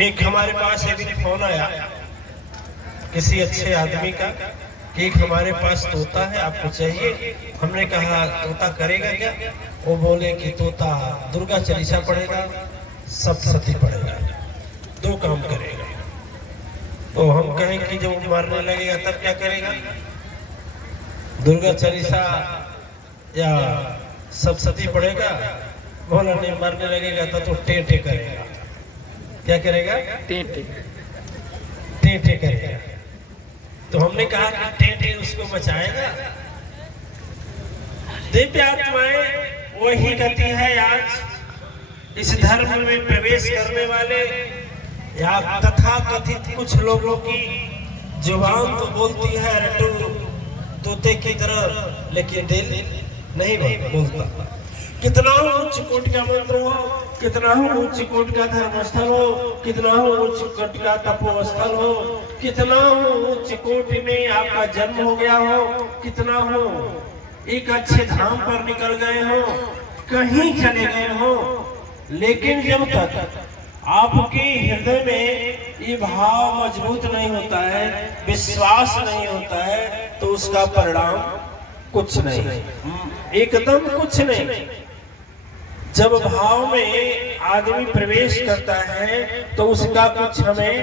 एक हमारे पास एक दिन फोन आया किसी अच्छे आदमी का कि एक हमारे पास तोता है, आपको चाहिए। हमने कहा तोता करेगा क्या? वो बोले कि तोता दुर्गा चालीसा पढ़ेगा, सप्तशती पढ़ेगा, 2 काम करेगा। तो हम कहें कि जब मरने लगेगा तब क्या करेगा? दुर्गा चालीसा या सप्तशती पढ़ेगा? बोला नहीं, मरने लगेगा तो टेटे करेगा। क्या करेगा? टेटे करेगा। तो हमने कहा कि टेटे उसको बचाएगा। दिव्य आत्माएं वही गति है आज इस धर्म में प्रवेश करने वाले या तथा कथित कुछ लोगों की जुबान तो बोलती है रट्टू तोते की तरह, लेकिन दिल नहीं बोलता। कितना हो उच्च कोटि का मंत्र हो, कितना हो उच्च कोटि का धर्मस्थल हो, कितना हो उच्च कोटि का तपोस्थल हो, कितना हो उच्च कोटि में आपका जन्म हो गया हो, कितना हो एक अच्छे धाम पर निकल गए हो, कहीं चले गए हो, लेकिन जब तक आपके हृदय में ये भाव मजबूत नहीं होता है, विश्वास नहीं होता है, तो उसका परिणाम कुछ नहीं, एकदम कुछ नहीं। जब भाव में आदमी प्रवेश करता है तो उसका कुछ हमें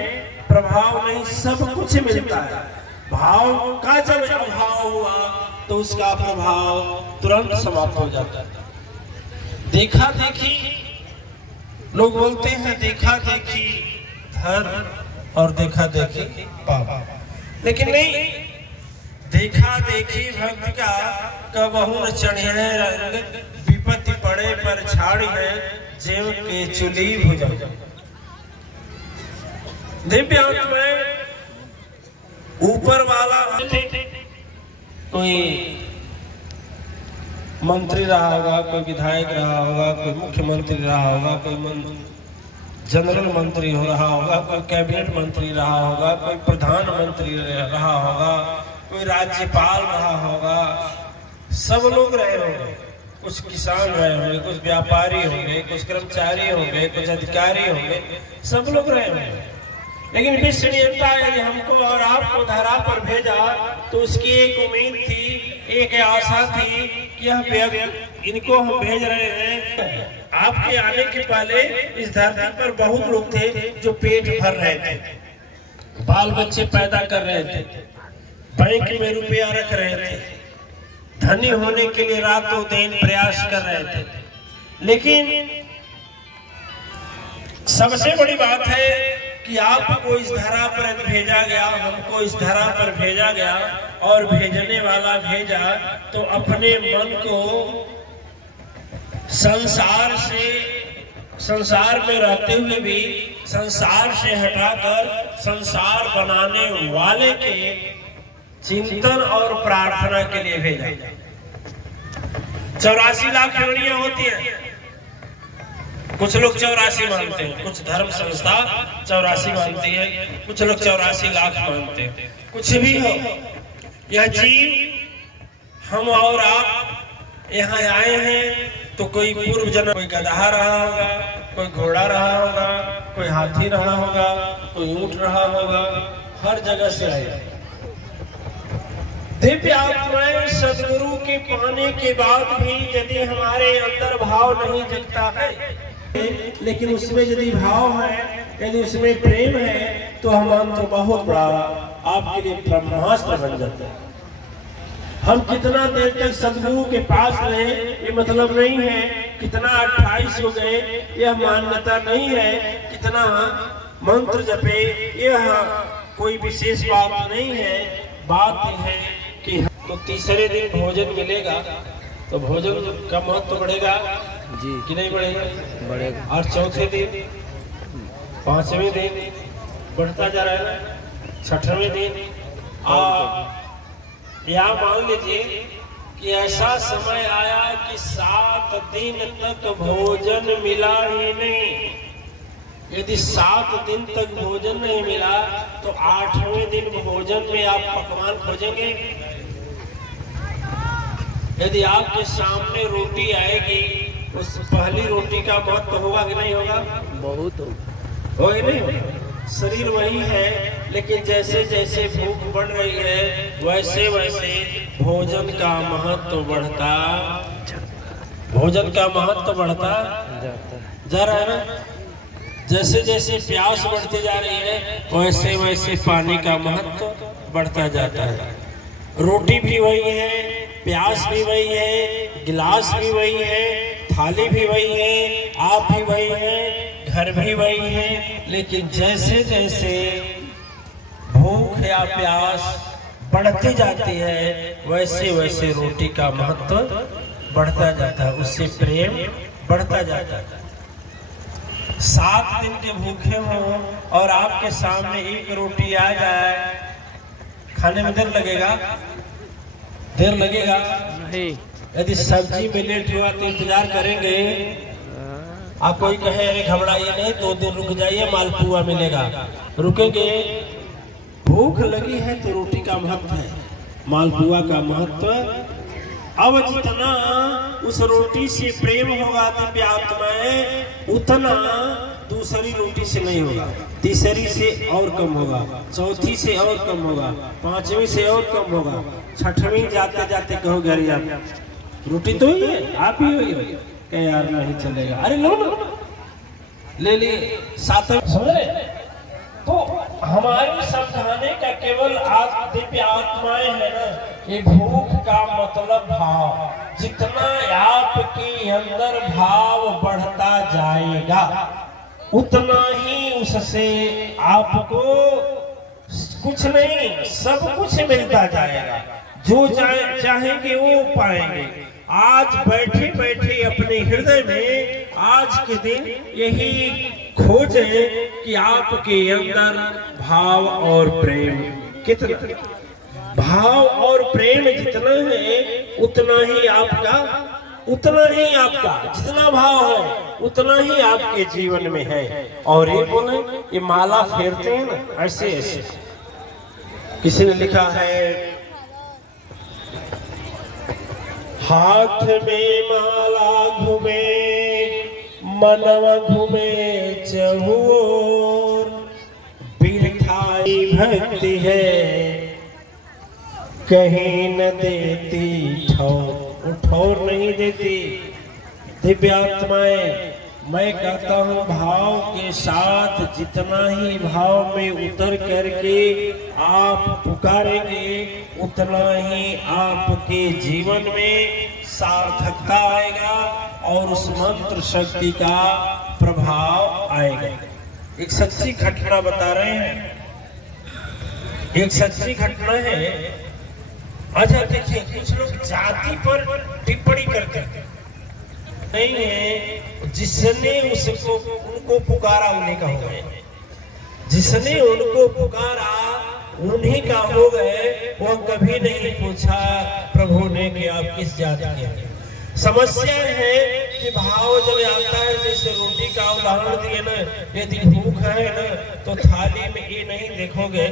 प्रभाव नहीं, सब कुछ मिलता है। भाव का जब अभाव हुआ तो उसका प्रभाव तुरंत समाप्त हो जाता है। देखा देखी लोग बोलते हैं, देखा देखी धर्म और देखा देखी पाप, लेकिन नहीं, देखा देखी भक्ति का बहु न चढ़े रंग, विपत्ति पड़े पर छाड़ी है जेव के चुली भुजंग। दिव्य आत्माएं ऊपर वाला कोई मंत्री रहा होगा, कोई विधायक रहा होगा, कोई मुख्यमंत्री रहा होगा, कोई जनरल मंत्री हो रहा होगा, कोई कैबिनेट मंत्री रहा होगा, कोई प्रधानमंत्री रहा होगा, कोई राज्यपाल रहा होगा, सब लोग रहे होंगे। कुछ किसान रहे होंगे, कुछ व्यापारी होंगे, कुछ कर्मचारी होंगे, कुछ अधिकारी होंगे, सब लोग रहे होंगे। लेकिन विश्व नियंता यदि हमको और आपको धरा पर भेजा तो उसकी एक उम्मीद थी, एक आशा थी कि यह इनको हम भेज रहे हैं। आपके आने के पहले इस धरती पर बहुत लोग थे जो पेट भर रहे थे, बाल बच्चे पैदा कर रहे थे, बैंक में रुपया रख रहे थे, धनी होने के लिए रातों दिन प्रयास कर रहे थे। लेकिन सबसे बड़ी बात है कि आपको इस धरा पर भेजा गया, हमको इस धरा पर भेजा गया, और भेजने वाला भेजा तो अपने मन को संसार में रहते हुए भी संसार से हटाकर संसार बनाने वाले के चिंतन और प्रार्थना के लिए भेजा। 84 लाख योनियां होती हैं, कुछ लोग 84 मानते हैं, कुछ धर्म संस्था 84 मानती है, कुछ लोग 84 लाख मानते हैं। कुछ भी हो, यह जीव हम और आप यहाँ आए हैं तो कोई पूर्व जन्म कोई गधा रहा होगा, कोई घोड़ा रहा होगा, कोई हाथी रहा होगा, कोई ऊंट रहा होगा, हर जगह से आए। दिव्य आत्माएं सदगुरु के पाने के बाद भी यदि हमारे अंदर भाव नहीं जगता है, लेकिन उसमें यदि भाव है, यदि उसमें प्रेम है, तो हम तो बहुत बड़ा आपके लिए ब्रह्मास्त्र बन जाता है। हम कितना देर तक सदगुरु के पास रहे ये मतलब नहीं है, कितना 28 हो गए यह मान्यता नहीं है, कितना मंत्र जपे यह कोई विशेष बात नहीं है। बात है कि तो तीसरे दिन भोजन मिलेगा तो भोजन का महत्व बढ़ेगा जी कि नहीं बढ़ेगा? बढ़ेगा। और चौथे दिन, पांचवें दिन बढ़ता जा रहा है, छठवें दिन, या मान लीजिए कि ऐसा समय आया कि 7 दिन तक भोजन मिला ही नहीं। यदि 7 दिन तक भोजन नहीं मिला तो 8वें दिन भोजन में आप पकवान खोजेंगे। यदि आपके सामने रोटी आएगी, उस पहली रोटी का महत्व होगा कि नहीं होगा? बहुत होगा। वही नहीं, शरीर वही है, लेकिन जैसे जैसे भूख बढ़ रही है वैसे वैसे भोजन का महत्व बढ़ता, भोजन का महत्व बढ़ता जा रहा है ना। जैसे जैसे प्यास बढ़ती जा रही है वैसे वैसे पानी का महत्व बढ़ता जाता है। रोटी भी वही है, प्यास भी वही है, गिलास भी वही है, थाली भी वही है, आप भी वही है, घर भी वही है, लेकिन जैसे जैसे भूख या प्यास बढ़ती जाती है वैसे वैसे रोटी का महत्व बढ़ता जाता है, उससे प्रेम बढ़ता जाता है। 7 दिन के भूखे हो और आपके सामने एक रोटी आ जाए, खाने में देर लगेगा? देर लगेगा नहीं। यदि सब्जी में लेट हुआ तो इंतजार करेंगे। आप कोई कहे अरे घबराइए नहीं, 2 दिन रुक जाइए मालपुआ मिलेगा, रुकेंगे? भूख लगी है तो रोटी का महत्व है, मालपुआ का महत्व। अब जितना उस रोटी से प्रेम होगा दिव्य आत्माएं, उतना दूसरी रोटी से नहीं होगा, तीसरी से और कम होगा, चौथी से और कम होगा, 5वीं से और कम होगा, 6वीं जाते जाते कहोगे अरे आप रोटी तो ही है, आप ही हो क्या यार नहीं चलेगा, अरे लो लो ले लिए 7वीं। समझ रहे? तो हमारे समझाने का केवल आप दिव्य आत्माएं है ना, ये भूख का मतलब भाव। जितना आपके अंदर भाव बढ़ता जाएगा उतना ही उससे आपको कुछ नहीं सब कुछ मिलता जाएगा, जो चाहेंगे वो पाएंगे। आज बैठे बैठे अपने हृदय में आज के दिन यही खोजें कि आपके अंदर भाव और प्रेम कितना, भाव और प्रेम जितना है उतना ही आपका, उतना ही आपका जितना भाव है उतना ही आपके जीवन में है। और ये बोले ये माला फेरते हैं ना ऐसे ऐसे, किसी ने लिखा है हाथ में माला घूमे मनवा घूमे चहुओर, बिरखाई भक्ति है कहीं न देती ठौर, ठौर नहीं देती। दिव्य आत्माएं, मैं कहता हूँ भाव के साथ जितना ही भाव में उतर करके आप पुकारेंगे उतना ही आपके जीवन में सार्थकता आएगा और उस मंत्र शक्ति का प्रभाव आएगा। एक सच्ची घटना बता रहे हैं, एक सच्ची घटना है। अच्छा देखिए, कुछ लोग जाति पर टिप्पणी करते हैं, नहीं है जिसने उसको उनको पुकारा उन्हीं का हो गए, जिसने उनको पुकारा उन्हीं का हो गए। वो कभी नहीं पूछा प्रभु ने कि आप किस जाति के हैं। समस्या है कि भाव जब आता है, जैसे रोटी का उदाहरण दिए ना, यदि भूख है ना तो थाली में ये नहीं देखोगे